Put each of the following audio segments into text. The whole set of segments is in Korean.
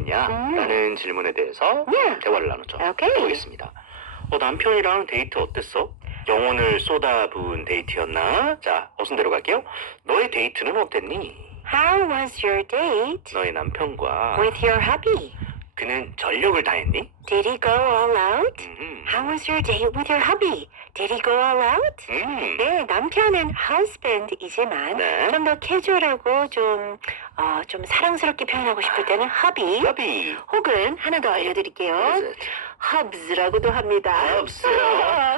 있냐? 음. 라는 질문에 대해서 Yeah. 대화를 나누죠. Okay. 해보겠습니다. 어, 남편이랑 데이트 어땠어? 영혼을 쏟아부은 데이트였나? 자, 어순대로 갈게요. 너의 데이트는 어땠니? How was your date 너의 남편과 with your hubby? 그는 전력을 다했니? Did he go all out? 음. How was your date with your hubby? Did he go all out? 음. 네, 남편은 husband이지만 네. 좀 더 캐주얼하고 좀, 어, 좀 사랑스럽게 표현하고 싶을 때는 hubby 허비. 혹은 하나 더 알려드릴게요. Is it? hubs라고도 합니다. Hubs요.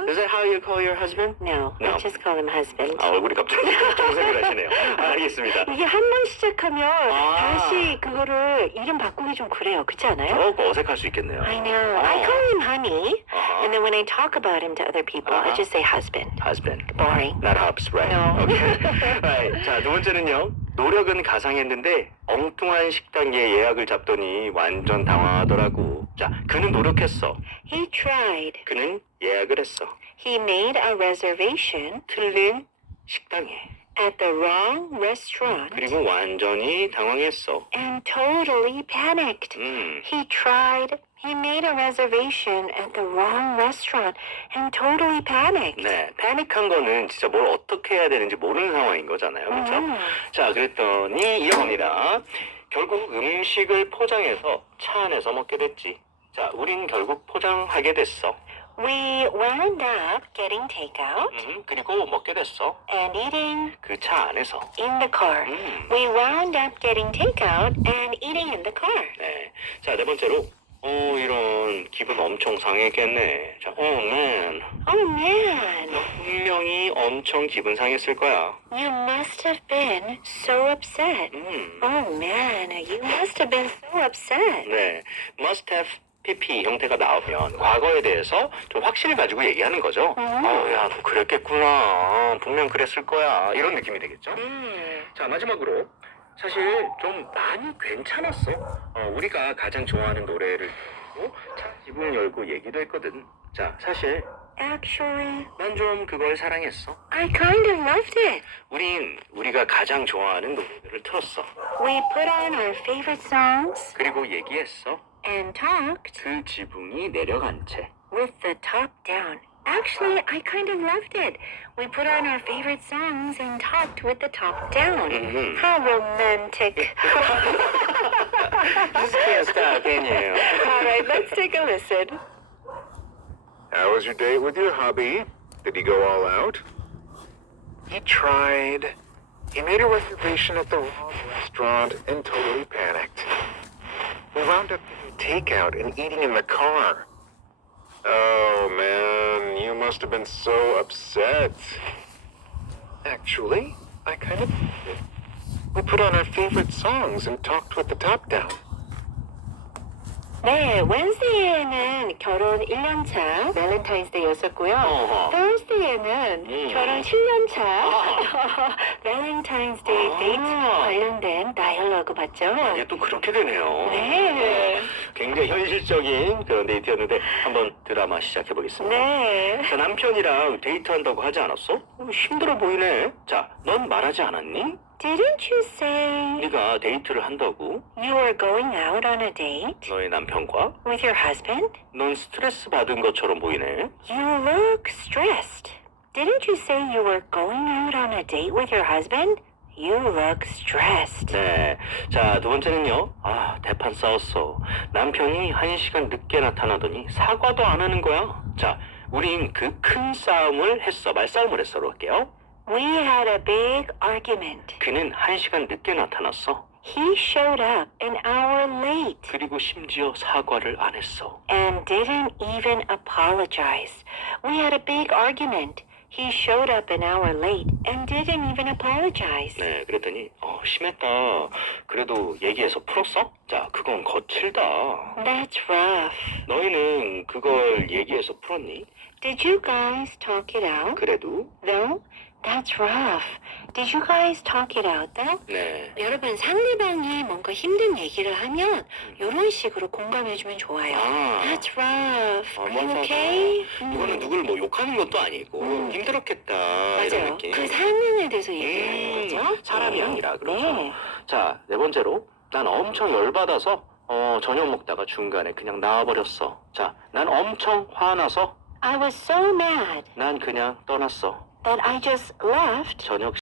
Is that how you call your husband? No, No. let's just call him husband. 아, 얼굴이 갑자기 정색을 하시네요. 아, 알겠습니다. 이게 한 번 시작하면 아. 다시 그거를 이름 바꾸기 좀 그래요. 그렇지 않아요? 조금 어색할 수 있겠네요. I know. I 어. call him honey, and then when I talk about him to other people, I Uh-huh. just say husband. husband. Boring. Not hubs, right? No. Okay. right. 자, 두 번째는요. 노력은 가상했는데 엉뚱한 식당에 예약을 잡더니 완전 당황하더라고. 자, 그는 노력했어. He tried. 그는 예약을 했어. He made a reservation 틀린 식당에. at the wrong restaurant 그리고 완전히 당황했어. and totally panicked. 음. He tried. He made a reservation at the wrong restaurant and totally panicked. 네, 패닉한 거는 진짜 뭘 어떻게 해야 되는지 모르는 상황인 거잖아요. 그렇죠? 음. 자, 그랬더니 이어갑니다. 결국 음식을 포장해서 차 안에서 먹게 됐지. 자, 우린 결국 포장하게 됐어. We wound up getting takeout 음, 그리고 먹게 됐어. and eating 그 차 안에서. in the car. 음, We wound up getting takeout and eating in the car. 네. 자, 네 번째로. 어, 이런 기분 엄청 상했겠네. 자, 어, man. Oh man, 분명히 엄청 기분 상했을 거야. you must have been so upset. 음. Oh man, you must have been so upset. 네, must have pp 형태가 나오면 과거에 대해서 좀 확신을 가지고 얘기하는 거죠. 음. 어, 야, 너 그랬겠구나. 분명 그랬을 거야. 이런 느낌이 되겠죠. Mm. 자, 마지막으로 사실 좀 많이 괜찮았어. 어, 우리가 가장 좋아하는 노래를 듣고 차 지붕 열고 얘기도 했거든. 자, 사실 Actually, 난 좀 그걸 사랑했어. I kind of loved it. 우린 우리가 가장 좋아하는 노래들을 틀었어. We put on our favorite songs 그리고 얘기했어. and talked 그 지붕이 내려간 채. with the top down. Actually, I kind of loved it. We put on our favorite songs and talked with the top down. Mhm. How romantic. Just can't stop, can you? All right, let's take a listen. How was your date with your hubby? Did he go all out? He tried. He made a reservation at the wrong restaurant and totally panicked. We wound up getting takeout and eating in the car. Must have been so upset. Actually, I kind of. We put on our favorite songs and talked with the top down. 네, 웬스데이에는 결혼 1년차 밸런타인스데이였었고요. 어허. Thursday에는 음. 결혼 7년차 아. 밸런타인스데이 아. 데이트 관련된 다이얼로그 봤죠? 이게 또 그렇게 되네요. 네. 굉장히 현실적인 그런 데이트였는데 한번 드라마 시작해 보겠습니다. 네. 자, 남편이랑 데이트한다고 하지 않았어? 어, 힘들어 보이네. 자, 넌 말하지 않았니? Didn't you say 네가 데이트를 한다고? you were going out on a date 너의 남편과? with your husband? 넌 스트레스 받은 것처럼 보이네. You look stressed. Didn't you say you were going out on a date with your husband? You look stressed. 네. 자, 두 번째는요. 아, 대판 싸웠어. 남편이 한 시간 늦게 나타나더니 사과도 안 하는 거야. 자, 우린 그 큰 싸움을 했어. 말싸움을 했어. 그럴게요. We had a big argument. 그는 한 시간 늦게 나타났어. He showed up an hour late 그리고 심지어 사과를 안 했어. and didn't even apologize. We had a big argument. He showed up an hour late and didn't even apologize. 네, 그랬더니 어, 심했다. 그래도 얘기해서 풀었어? 자, 그건 거칠다. That's rough. 너희는 그걸 얘기해서 풀었니? Did you guys talk it out? 그래도 No? That's rough. Did you guys talk it out though? 네. 여러분 상대방이 뭔가 힘든 얘기를 하면 이런 식으로 공감해주면 좋아요. 아. That's rough. 아, Are you 맞아, okay? 음. 이거는 누굴 뭐 욕하는 것도 아니고 음. 힘들었겠다 이런 맞아요. 느낌. 그 상황에 대해서 얘기하는 음, 거죠. 사람이 네. 아니라 그렇죠. 네. 자, 네 번째로 난 엄청 열받아서 어, 저녁 먹다가 중간에 그냥 나와버렸어. 자, 난 엄청 화나서 I was so mad 난 그냥 떠났어. That I just left 저녁